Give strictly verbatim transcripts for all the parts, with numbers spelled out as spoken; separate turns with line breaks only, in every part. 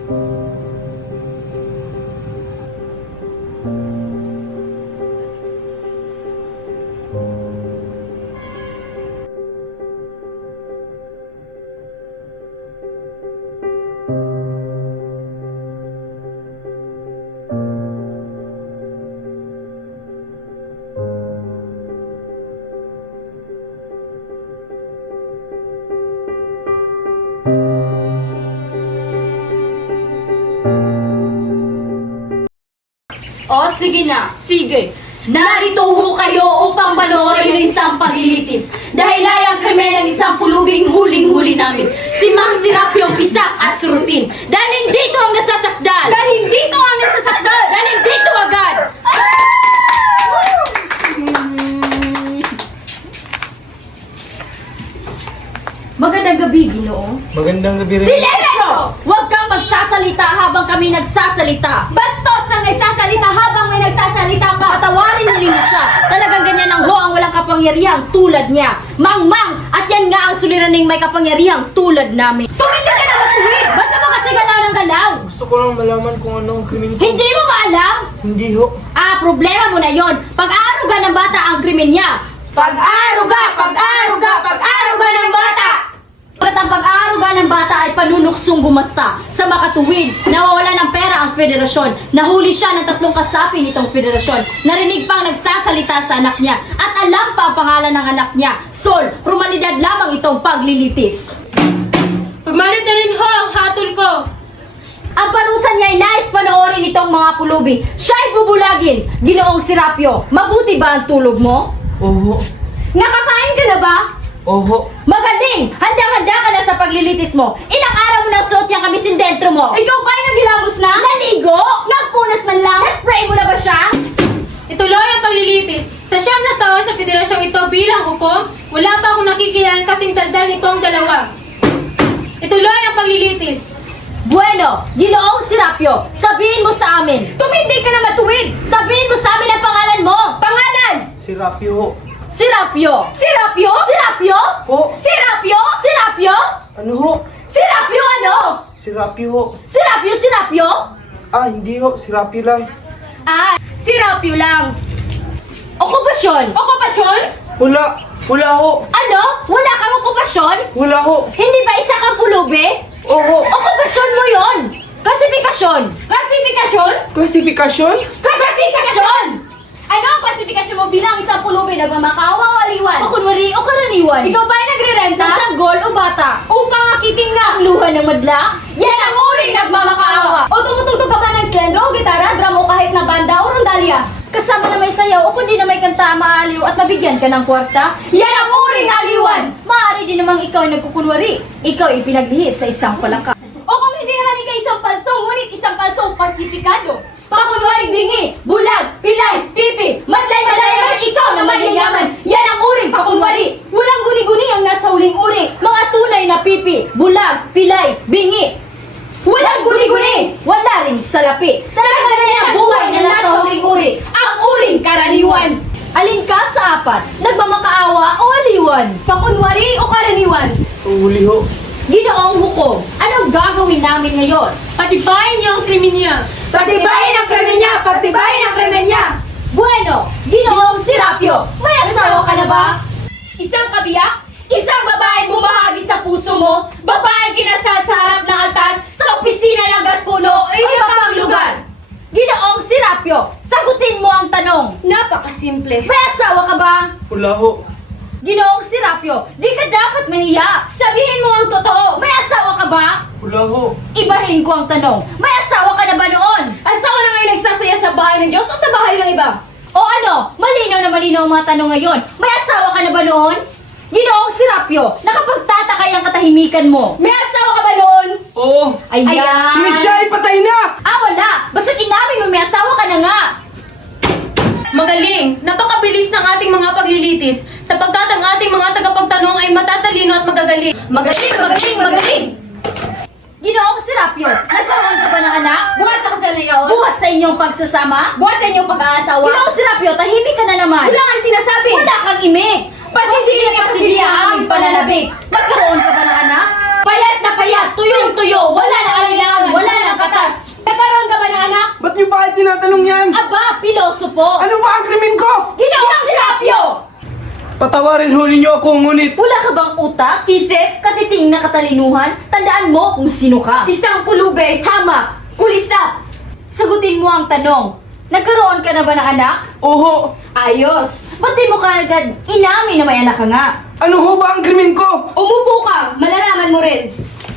O, sige na, sige. Narito ho kayo upang panoorin ng isang paglilitis. Dahil ay ang krimen ng isang pulubing huling-huli namin. Si Mang Serapio Pisak at Surutin. Dahil hindi ito ang nasasakdal. Dahil hindi ito ang nasasakdal. Dahil hindi ito agad. Magandang gabi, Ginoo.
Magandang gabi rin.
Silensyo! Huwag kang magsasalita habang kami nagsasalita. Bastos ang nagsasalita habang may nagsasalita ka. Patawarin mo rin siya. Talagang ganyan ang ho ang walang kapangyarihang tulad niya. Mang-mang! At yan nga ang suliraning may kapangyarihang tulad namin. Tumigil ka na matuwid! Ba't ka ba kasi galaw ng galaw?
Gusto ko lang malaman kung ano ang krimen ko.
Hindi mo maalam?
Hindi ho.
Ah, problema mo na yon. Pag-aaruga ng bata ang krimen niya.
Pag-aruga! Pag-aruga! Pag-aruga ng bata!
At ang pag-aaruga ng bata ay panunuksong gumasta sa makatuwid. Nawawala ng pera ang federasyon. Nahuli siya ng tatlong kasapi nitong federasyon. Narinig pang nagsasalita sa anak niya. At alam pa ang pangalan ng anak niya. Sol, formalidad lamang itong paglilitis.
Pumalit na rin ho ang hatol ko!
Ang parusa niya ay nais panoorin itong mga pulubi. Siya ay bubulagin. Ginoong Serapio, mabuti ba ang tulog mo?
Oho.
Nakakain ka na ba?
Oho.
Magaling! Handang-handa ka na sa paglilitis mo. Ilang araw mo nang suot yung kamisin dentro mo.
Ikaw ba ay naghilamos na?
Naligo? Nagpunas man lang? Na-spray mo na ba siya?
Ituloy ang paglilitis. Sa siyam na taon sa federasyong ito bilang hukom, wala pa akong nakikilalang kasing daldal nitong dalawa. Ituloy ang paglilitis.
Bueno, Ginoong Serapio, sabihin mo sa amin.
Tumindi ka na matuwid!
Sabihin mo sa amin ang pangalan mo.
Pangalan!
Si Rapio ho.
Serapio.
Serapio?
Serapio?
Ho.
Serapio? Serapio?
Ano ho?
Serapio ano?
Si Rapio ho.
Serapio, Serapio?
Ah, hindi ho. Si Rapio lang.
Ah, Serapio lang. Okupasyon?
Okupasyon?
Wala. Wala ho.
Ano? Wala kang okupasyon?
Wala ho.
Hindi ba isa kang pulubi?
Oho.
Okupasyon mo yon. Klasifikasyon.
Klasifikasyon?
Klasifikasyon?
Klasifikasyon! Ano ang klasifikasyon mo bilang isang pulubi? Nagmamakawa o aliwan? O kunwari o karaniwan?
Ikaw ba ay nagrerenta?
Ng sanggol o bata?
Upang akiting nga!
Ang luha ng madla? Yan ang uri nagmamakaawa!
O tumutugtog ka ba ng slendro, gitara, drum o kahit na banda o rondalya?
Kasama na may sayaw o kundi na may kanta maaliw at mabigyan ka ng kwarta?
Yan ang uring aliwan!
Maaari din namang ikaw ay nagkukunwari. Ikaw ay pinaglihi sa isang palaka.
O kung hindi naman ikaw isang palsong, ngunit isang palsong pasipikado. Pakunwaring bingi, bulag, pilay, pipi, madlay, madlayaman, ikaw na madlayaman. Yan ang uring pakunwari. Walang guni-guni ang nasa huling uri.
Mga tunay na pipi, bulag, pilay, bingi.
Walang guni-guni.
Wala rin salapi. Talaga na yan ang buhay na nasa huling uri.
Ang uring karaniwan.
Alin ka sa apat? Nagmamakaawa o aliwan?
Pakunwari o karaniwan.
Huli ho.
Ginoong hukom, anong gagawin namin ngayon?
Patibayin niyo ang krimen niya.
Patibayin ang krimen niya! Patibayin ang krimen niya!
Bueno, Ginoong Serapio, may asawa ka na ba?
Isang kabiyak? Isang babaeng bumahagi sa puso mo? Babaeng kinasal sa harap ng altar? Sa opisina ng Gatpuno o iba pang lugar?
Ginoong Serapio, sagutin mo ang tanong.
Napakasimple.
May asawa ka ba?
Wala ho.
Ginoong Serapio, di ka dapat mahiya.
Sabihin mo ang totoo.
May asawa ka ba?
Wala ho.
Ibahin ko ang tanong. May asawa ka na ba noon?
Asawa na ngayon nagsasaya sa bahay ng Diyos o sa bahay ng iba?
O ano, malinaw na malinaw ang mga tanong ngayon. May asawa ka na ba noon? Ginoong Serapio, nakapagtatakay ang katahimikan mo.
May asawa ka ba noon?
Oo.
Ayan.
Hindi siya ipatay na!
Ah, wala. Basta inamin mo may asawa ka na nga.
Magaling! Napakabilis ng ating mga paglilitis sapagkat ang ating mga tagapagtanong ay matatalino at magagaling.
Magaling, magaling, magaling. Ginoong Serapio, nagkaroon ka ba ng anak?
Buhat sa kasalayaon?
Buhat sa inyong pagsasama?
Buhat sa inyong pag-aasawa?
Ginoong Serapio, tahimik ka na naman.
Wala kang sinasabi!
Wala kang imik.
Pasilya, pasilya ang aming pananabik.
Nagkaroon ka ba ng anak?
Payat na payat, tuyong tuyo, wala nang alilangan, wala nang
tinatanong yan?
Aba, pilosopo!
Ano ba ang krimen ko?
Ginoong Serapio!
Patawarin ho ninyo ako, ngunit
Wala ka bang utak, isip, katiting na katalinuhan? Tandaan mo kung sino ka.
Isang pulube!
Hamak, kulisap! Sagutin mo ang tanong. Nagkaroon ka na ba ng anak?
oho.
Ayos! Ba't di mo ka agad inamin na may anak ka nga?
Ano ho ba ang krimen ko?
Umupo ka! Malalaman mo rin!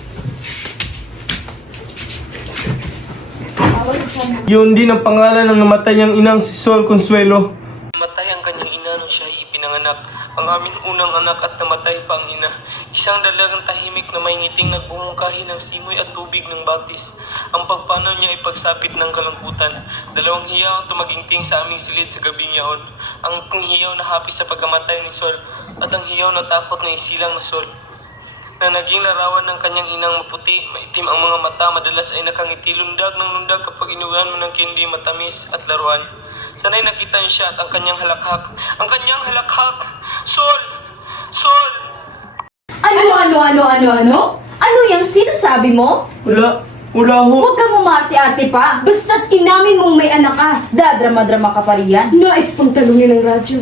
Yun din ang pangalan ng namatay niyang inang si Sol Consuelo.
Namatay ang kanyang ina nung siya ay ipinanganak. Ang aming unang anak at namatay pa ang ina. Isang dalagang tahimik na may ngiting nagbumungkahi ng simoy at tubig ng batis. Ang pagpanaw niya ay pagsapit ng kalambutan. Dalawang hiyaw ang tumagingting sa aming silid sa gabing yaon. Ang hiyaw na happy sa pagkamatay ni Sol at ang hiyaw na takot na isilang na Sol. Na naging larawan ng kanyang inang maputi, maitim ang mga mata, madalas ay nakangiti lundag ng lundag kapag inuwian mo ng candy, matamis at laruan. Sana'y nakita niya siya at ang kanyang halakhak. Ang kanyang halakhak! Sol! Sol!
Ano, ano, ano, ano, ano? Ano yung sinasabi mo?
Wala. Wala ho.
Huwag kang umarte-arte pa.
Basta't inamin mong may anak ka!
Dadrama-drama ka pa riyan.
Nais pang talunin ng radyo.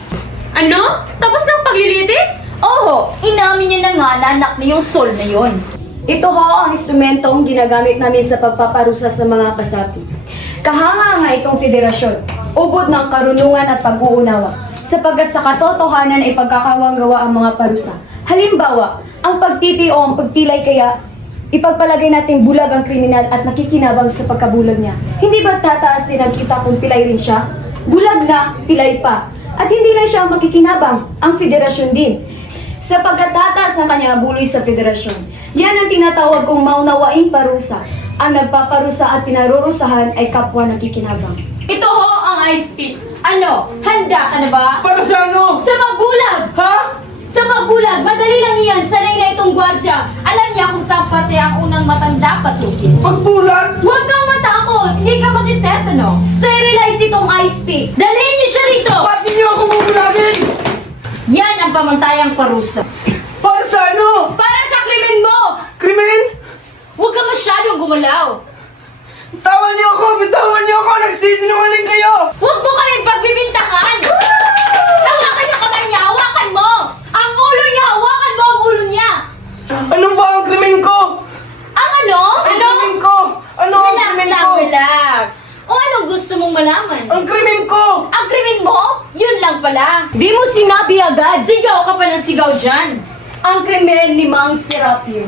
Ano? Tapos ng paglilitis? Oo, inamin niya na nga na anak niya yung Sol na yun.
Ito ho ang instrumentong ginagamit namin sa pagpaparusa sa mga kasapi. Kahanga-hanga itong federasyon, ubod ng karunungan at pag-uunawa, sapagkat sa katotohanan ay pagkakawanggawa ang mga parusa. Halimbawa, ang pagpipi o ang pagpilay kaya, ipagpalagay natin bulag ang kriminal at nakikinabang sa pagkabulag niya. Hindi ba tataas din ang kita kung pilay rin siya? Bulag na, pilay pa. At hindi lang siya ang makikinabang, ang federasyon din. Sa pagkatataas ng kanyang buloy sa federasyon. Yan ang tinatawag kong maunawaing parusa. Ang nagpaparusa at pinarurusahan ay kapwa nakikinabang.
Ito ho ang ice pick. Ano, handa ka na ba?
Para sa ano?
Sa magbulag!
Ha?
Sa magbulag, madali lang iyan. Sanay na itong gwardya. Alam niya kung saan parte ang unang matang dapat lukin.
Pagbulag?
Huwag kang matakot! Hindi ka matitetano. Sterilize itong ice pick. Dalhin niyo siya rito!
Ba't niyo ako bubulagin?
Yan ang pamantayang parusa.
Para sa ano?
Para sa krimen mo!
Krimen?
Huwag ka masyadong gumalaw.
Tawan niyo ako! Bitawan niyo ako! Nagsisinungaling kayo!
Huwag mo kami pagbibintangan! Hawakan yung kamay niya! Hawakan mo! Ang ulo niya! Hawakan mo ang ulo niya!
Ano ba ang krimen ko?
Ang ano?
Ang
Ano?
krimen ko? Ano ang
Relax
krimen
lang,
ko?
relax. O anong gusto mong malaman?
Ang krimen ko!
Ang krimen mo? Yun lang pala. Di mo sinabi agad. Sigaw ka pa ng sigaw dyan.
Ang krimen ni Mang Serapio.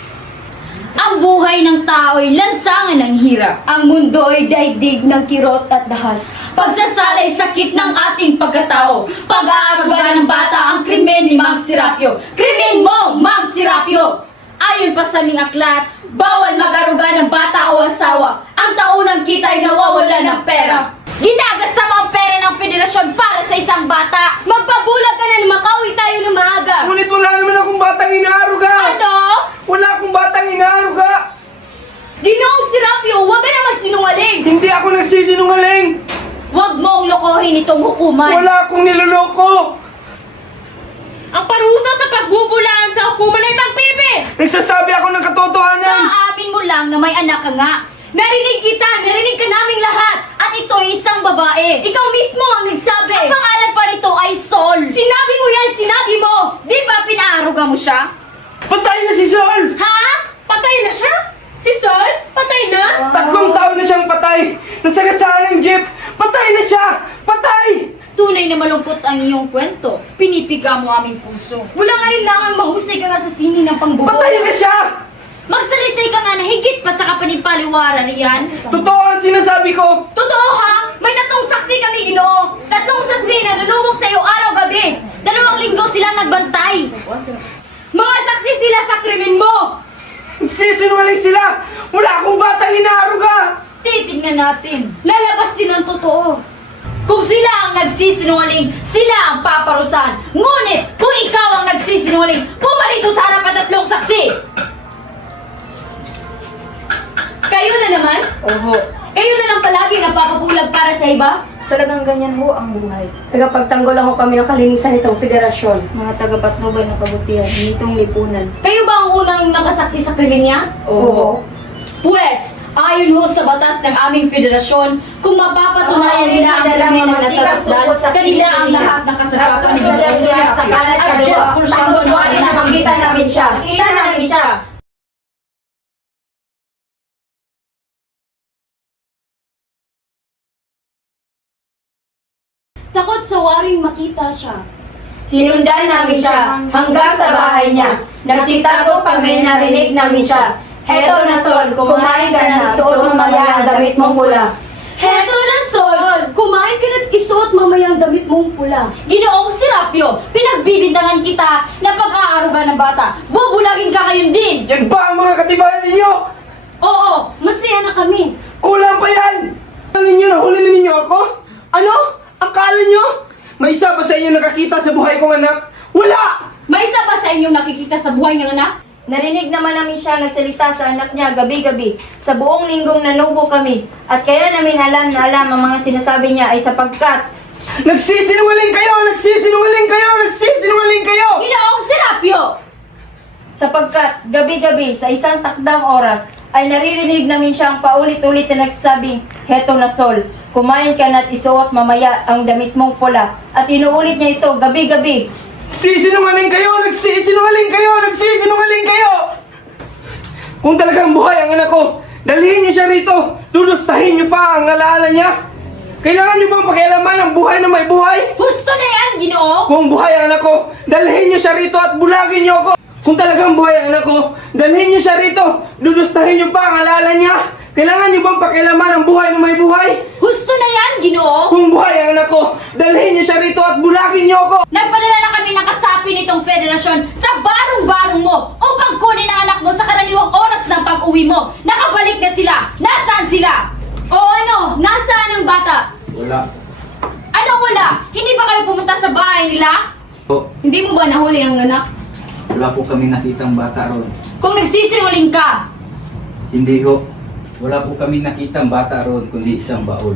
Ang buhay ng tao'y lansangan ng hirap.
Ang mundo ay daigdig ng kirot at dahas.
Pagsasalay sakit ng ating pagkatao. Pag-aaruga ng bata ang krimen ni Mang Serapio. Krimen mo, Mang Serapio! Ayon pa sa aming aklat, bawal mag-aruga ng bata o asawa. Ang taunang kita ay nawawala ng pera. Ginagasta mo ang pera ng federasyon para sa isang bata.
Magpabulag ka na na makauwi tayo ng maaga.
Ngunit wala naman akong batang inaaruga!
Ano?
Wala akong batang inaaruga!
Ginoong Serapio, huwag ka na magsinungaling.
Hindi ako nagsisinungaling!
Huwag mong lokohin itong hukuman.
Wala akong niloloko!
Ang parusa sa pagbubulaan sa hukuman ay pagpipi!
Nagsasabi ako ng katotohanan!
Naamin mo lang na may anak ka nga.
Narinig kita, narinig ka naming lahat.
At ito ay isang babae.
Ikaw mismo ang nagsabi.
Ang pangalan pa nito ay Sol.
Sinabi mo yan, sinabi mo.
Di ba pinaaruga mo siya?
Patay na si Sol!
Ha? Patay na siya? Si Sol? Patay na?
Tatlong taon na siyang patay! Nasagasaan ng jeep! Patay na siya! Patay!
Tunay na malungkot ang iyong kwento. Pinipiga mo aming puso.
Walang alinlangang mahusay ka nga sa sini ng pangbubuo.
Patay na siya!
Magsalisay ka nga na higit pa sa kapanipaliwaran niyan.
Totoo ang sinasabi ko!
Totoo ha? May tatlong saksi kami, Ginoo. Tatlong saksi na nalubog sa iyo araw-gabi.
Dalawang linggo silang nagbantay.
Mga saksi sila sa krimen mo.
Nagsisinungaling sila! Wala akong batang inaaruga!
Titignan natin.
Lalabas din ang totoo.
Kung sila ang nagsisinungaling, sila ang paparusahan. Ngunit, kung ikaw ang nagsisinungaling, pumarito sa harapan tatlong saksi.
Kayo na naman?
Oho.
Kayo na lang palagi napapabulag para sa iba?
Talagang ganyan ho ang buhay. Tagapagtanggol lang ho kami ng kalinisan nitong federasyon. Mga tagapatnubay ng kabutihan, nitong lipunan.
Kayo ba ang unang nakasaksi sa krimen niya?
Oho. Pwes, Ayon ho sa batas ng aming federasyon, kung mapapatunayan nila ang krimen ng nasasaktan, kanila ang lahat ng kasagapan ng at just for siya
na makita namin siya. Makita namin siya.
Takot sa waring makita siya.
Sinundan namin siya hanggang sa bahay niya. Nagsitago kami, narinig namin siya. Heto na Sol, kumain ka na, suot mamaya ang damit mong pula.
Heto na Sol! Kumain ka na't isuot mamaya ang damit mong pula. Ginoong Serapio, pinagbibintangan kita na pag-aaruga ng bata. Bubulagin ka ngayon din!
Yan ba ang mga katibayan ninyo?
Oo, masaya na kami.
Kulang pa yan! Akala ninyo na huli na ninyo ako? Ano? Akala nyo? May isa ba sa inyo nakakita sa buhay kong anak? Wala!
May isa ba sa inyong nakikita sa buhay ng anak?
Narinig naman namin siya nagsalita sa anak niya gabi-gabi. Sa buong linggong nanubo kami. At kaya namin alam na alam ang mga sinasabi niya ay sapagkat
Nagsisinungaling kayo! Nagsisinungaling kayo! Nagsisinungaling kayo!
Ginoong Serapio!
sapagkat gabi-gabi sa isang takdang oras ay naririnig namin siyang paulit-ulit na nagsasabing, Heto na Sol, kumain ka na't isuot mamaya ang damit mong pula. At inuulit niya ito gabi-gabi.
Nagsisinungaling kayo! Nagsisinungaling kayo! Nagsisinungaling kayo! Kung talagang buhay ang anak ko, dalhin niyo siya rito! Dudustahin niyo pa ang alaala niya! Kailangan niyo bang pakialaman ang buhay na may buhay?
Husto na yan, Ginoo!
Kung buhay ang anak ko, dalhin niyo siya rito at bulagin niyo ako! Kung talagang buhay ang anak ko, dalhin niyo siya rito! Dudustahin niyo pa ang alaala niya! Kailangan niyo bang pakialaman ang buhay na may buhay?
Husto na yan, Ginoo!
Kung buhay ang anak ko, dalhin niyo siya rito at bulagin niyo ako!
Nagpadala na kami ng kasapi nitong federasyon sa barong-barong mo upang kunin ang anak mo sa karaniwang oras ng pag-uwi mo. Nakabalik na sila! Nasaan sila? O ano? Nasaan ang bata?
Wala.
Ano wala? Hindi ba kayo pumunta sa bahay nila?
Po,
Hindi mo ba nahuli ang anak?
wala po kami nakitang bata ron.
Kung nagsisinungaling ka,
Hindi ho. Wala po kami nakitang bata ron, kundi isang baul.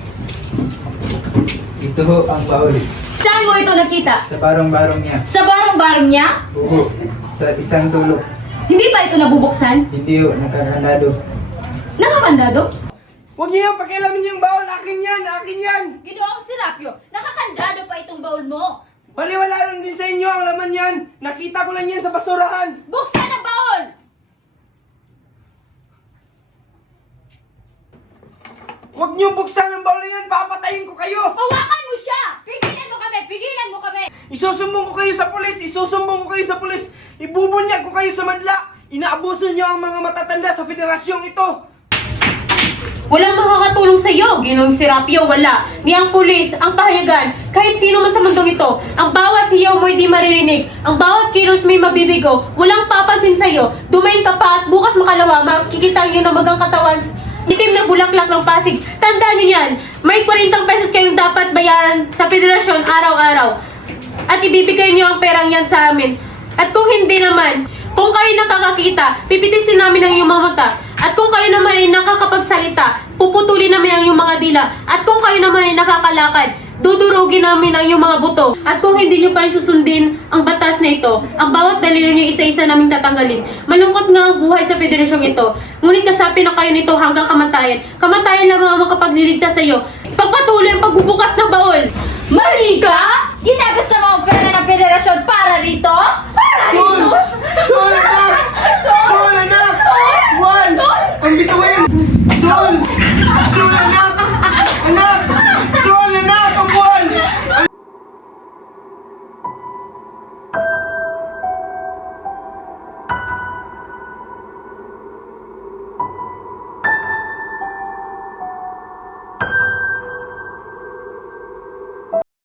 Ito ho ang baul.
saan mo ito nakita?
Sa barong-barong niya.
Sa barong-barong niya?
Oo. Sa isang sulok.
Hindi ba ito nabubuksan?
Hindi ho, nakakandado.
Nakakandado?
Huwag niyo yung pakialamin yung bawal! Akin yan! Akin yan!
Ginoong Serapio, nakakandado pa itong baul mo.
Wala-wala lang din sa inyo ang laman yan! Nakita ko lang yan sa basurahan!
Buksan ang baul!
Huwag niyo buksan ang bawal na yan! Papatayin ko kayo!
Hawakan mo siya! Pigilan mo kami! Pigilan mo kami!
Isusumbong ko kayo sa pulis! Isusumbong ko kayo sa pulis! Ibubunyag ko kayo sa madla! Inaabuso niyo ang mga matatanda sa federasyong ito!
Walang makakatulong sa iyo, Ginoong Serapio, wala. Ni ang pulis, ang pahayagan, kahit sino man sa mundong ito, ang bawat hiyaw mo'y di maririnig, ang bawat kilos may mabibigo, walang papansin sa iyo. Dumayin ka pa at bukas makalawa, makikita niyo na magang katawan, itim na bulaklak ng Pasig. Tandaan niyo yan, may forty pesos kayong dapat bayaran sa federasyon araw-araw. At ibibigay niyo ang perang yan sa amin. At kung hindi naman, kung kayo nakakakita, pipitisin namin ang iyong mga mata. At kung kayo naman ay nakakapagsalita, puputulin namin ang iyong mga dila. At kung kayo naman ay nakakalakad, dudurugin namin ang iyong mga buto. At kung hindi nyo pa rin susundin ang batas na ito, ang bawat daliro nyo isa-isa naming tatanggalin. Malungkot nga ang buhay sa federasyong ito. Ngunit kasapi na kayo nito hanggang kamatayan. Kamatayan lamang ang makapagliligtas sa iyo. Pagpatuloy ang pagbubukas ng baol.
Mariga!